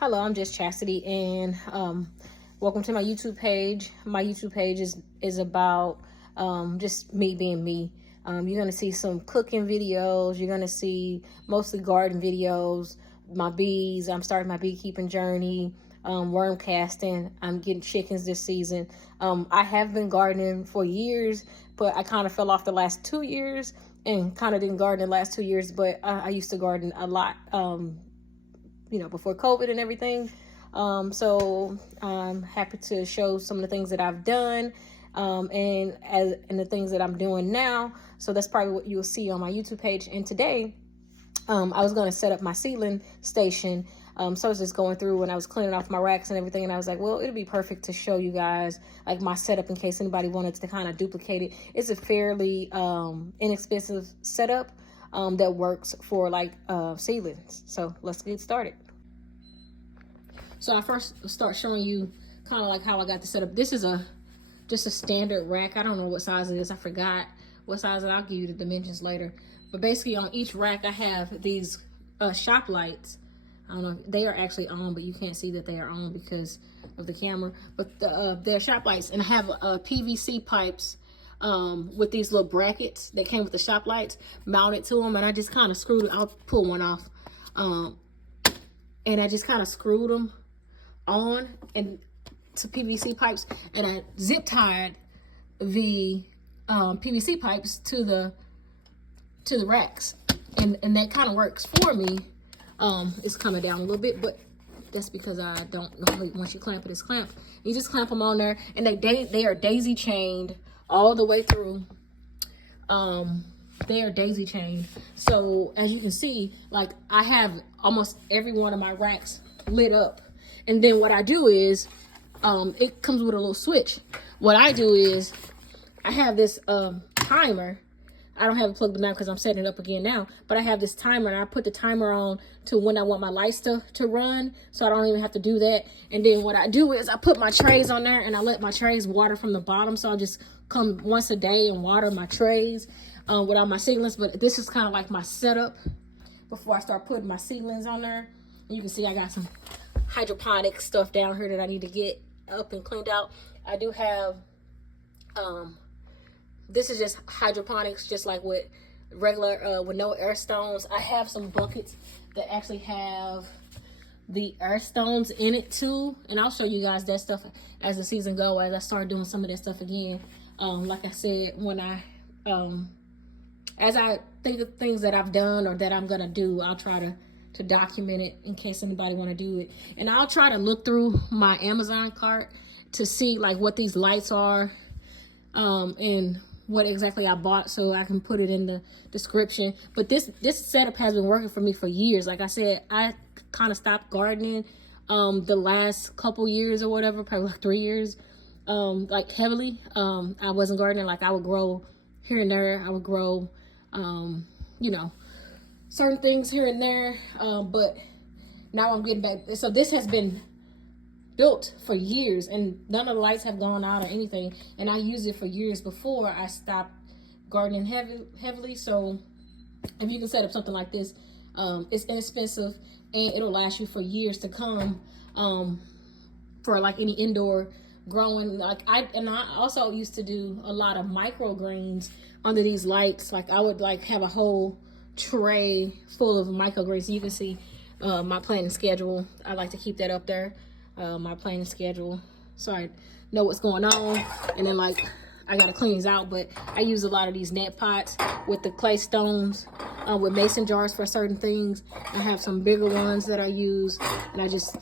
Hello, I'm just Chastity, and welcome to my YouTube page. My YouTube page is about just me being me. You're gonna see some cooking videos. You're gonna see mostly garden videos. My bees. I'm starting my beekeeping journey. Worm casting. I'm getting chickens this season. I have been gardening for years, but I kind of fell off the last 2 years and kind of didn't garden the last 2 years. But I used to garden a lot. Before COVID and everything. So I'm happy to show some of the things that I've done and the things that I'm doing now. So that's probably what you'll see on my YouTube page. And today, I was going to set up my seedling station. So I was just going through and I was cleaning off my racks and everything. And I was like, well, it'll be perfect to show you guys like my setup in case anybody wanted to kind of duplicate it. It's a fairly inexpensive setup that works for like seedlings. So let's get started. So I first start showing you kind of like how I got the setup. This is just a standard rack. I don't know what size it is. I forgot what size, and I'll give you the dimensions later. But basically on each rack I have these shop lights. I don't know if they are actually on, but you can't see that they are on because of the camera. But they're shop lights, and I have PVC pipes with these little brackets that came with the shop lights mounted to them, and I just kind of screwed it. I'll pull one off, and I just kind of screwed them on and to PVC pipes, and I zip tied the PVC pipes to the racks, and that kind of works for me. It's coming down a little bit, but that's because I don't know. Once you clamp it, it's clamped. You just clamp them on there, and they are daisy chained all the way through. They are daisy chained. So as you can see, like I have almost every one of my racks lit up. And then what I do is, it comes with a little switch. What I do is I have this timer. I don't have it plugged in now because I'm setting it up again now, but I have this timer, and I put the timer on to when I want my lights to run, so I don't even have to do that. And then what I do is I put my trays on there, and I let my trays water from the bottom, so I'll just come once a day and water my trays with all my seedlings. But this is kind of like my setup before I start putting my seedlings on there. And you can see I got some hydroponic stuff down here that I need to get up and cleaned out. I do have this is just hydroponics, just like with regular with no air stones. I have some buckets that actually have the air stones in it too, and I'll show you guys that stuff as the season goes, as I start doing some of that stuff again. Like I said, when I as I think of things that I've done or that I'm gonna do, I'll try to document it in case anybody want to do it. And I'll try to look through my Amazon cart to see like what these lights are and what exactly I bought, so I can put it in the description. But this setup has been working for me for years. Like I said, I kind of stopped gardening the last couple years or whatever, probably like 3 years, like heavily. I wasn't gardening. Like I would grow here and there. I would grow certain things here and there, but now I'm getting back. So this has been built for years, and none of the lights have gone out or anything, and I used it for years before I stopped gardening heavily. So if you can set up something like this, it's inexpensive and it'll last you for years to come, for like any indoor growing. Like I also used to do a lot of microgreens under these lights. Like I would like have a whole tray full of microgreens. So you can see my planting schedule. I like to keep that up there, my planting schedule, so I know what's going on. And then like I gotta clean these out, but I use a lot of these net pots with the clay stones, with mason jars for certain things. I have some bigger ones that I use, and I just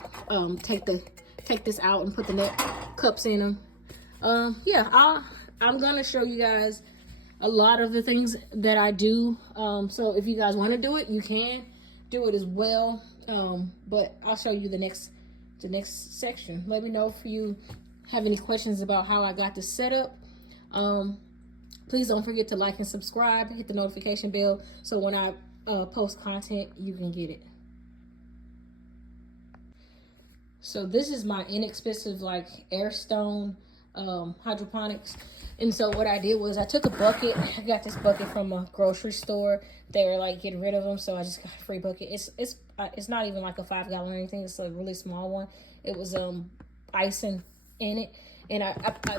take this out and put the net cups in them. Yeah, I'm gonna show you guys a lot of the things that I do. So if you guys want to do it, you can do it as well. But I'll show you the next section. Let me know if you have any questions about how I got this set up. Please don't forget to like and subscribe, hit the notification bell, so when I post content, you can get it. So this is my inexpensive like air stone hydroponics. And so what I did was I took a bucket. I got this bucket from a grocery store. They were like getting rid of them, so I just got a free bucket. It's it's not even like a 5 gallon or anything. It's a really small one. It was icing in it, and I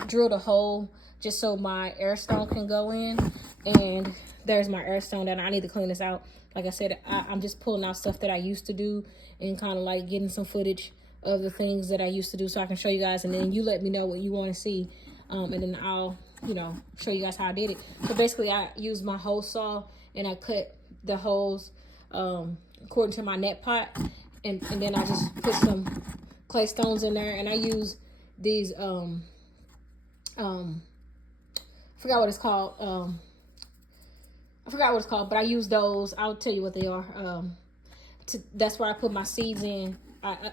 drilled a hole just so my air stone can go in. And there's my air stone that I need to clean this out. Like I said, I'm just pulling out stuff that I used to do and kind of like getting some footage of the things that I used to do so I can show you guys, and then you let me know what you want to see, and then I'll, you know, show you guys how I did it. So basically I used my hole saw and I cut the holes according to my net pot, and then I just put some clay stones in there, and I use these I forgot what it's called. I forgot what it's called, but I use those. I'll tell you what they are. That's where I put my seeds in.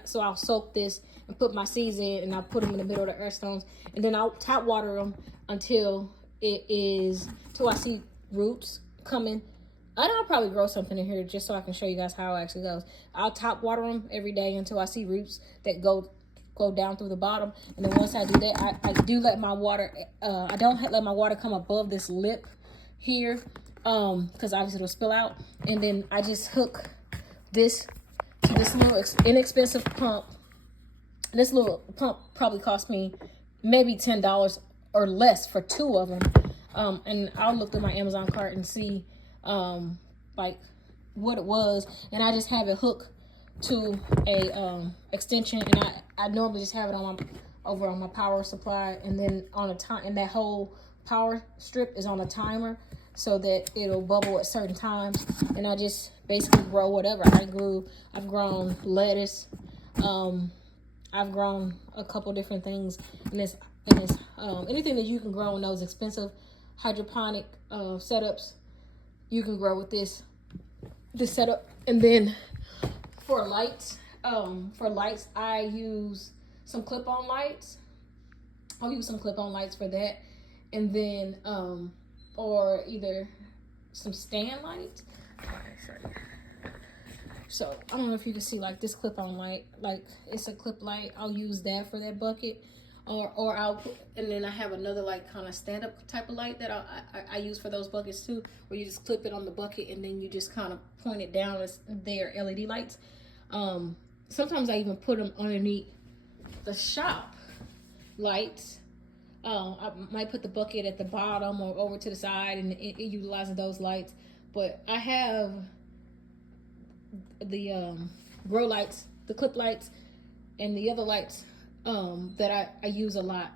So I'll soak this and put my seeds in, and I'll put them in the middle of the earth stones, and then I'll top water them until I see roots coming. And I'll probably grow something in here just so I can show you guys how it actually goes. I'll top water them every day until I see roots that go down through the bottom. And then once I do that, I do let my water, I don't let my water come above this lip here, because obviously it'll spill out. And then I just hook this to this little inexpensive pump. This little pump probably cost me maybe $10 or less for 2 of them. And I'll look through my Amazon cart and see like what it was, and I just have it hooked to a extension, and I normally just have it on over on my power supply, and then on a time, and that whole power strip is on a timer so that it'll bubble at certain times. And I just basically grow whatever. I've grown lettuce, I've grown a couple different things in this anything that you can grow in those expensive hydroponic setups, you can grow with this setup. And then for lights, I use some clip-on lights. I'll use some clip-on lights for that, and then or either some stand lights. So I don't know if you can see, like, this clip-on light, like it's a clip light. I'll use that for that bucket, or I'll put, and then I have another like kind of stand-up type of light that I use for those buckets too, where you just clip it on the bucket and then you just kind of point it down as their LED lights. Sometimes I even put them underneath the shop lights. I might put the bucket at the bottom or over to the side, and it utilizes those lights. But I have the grow lights, the clip lights, and the other lights that I use a lot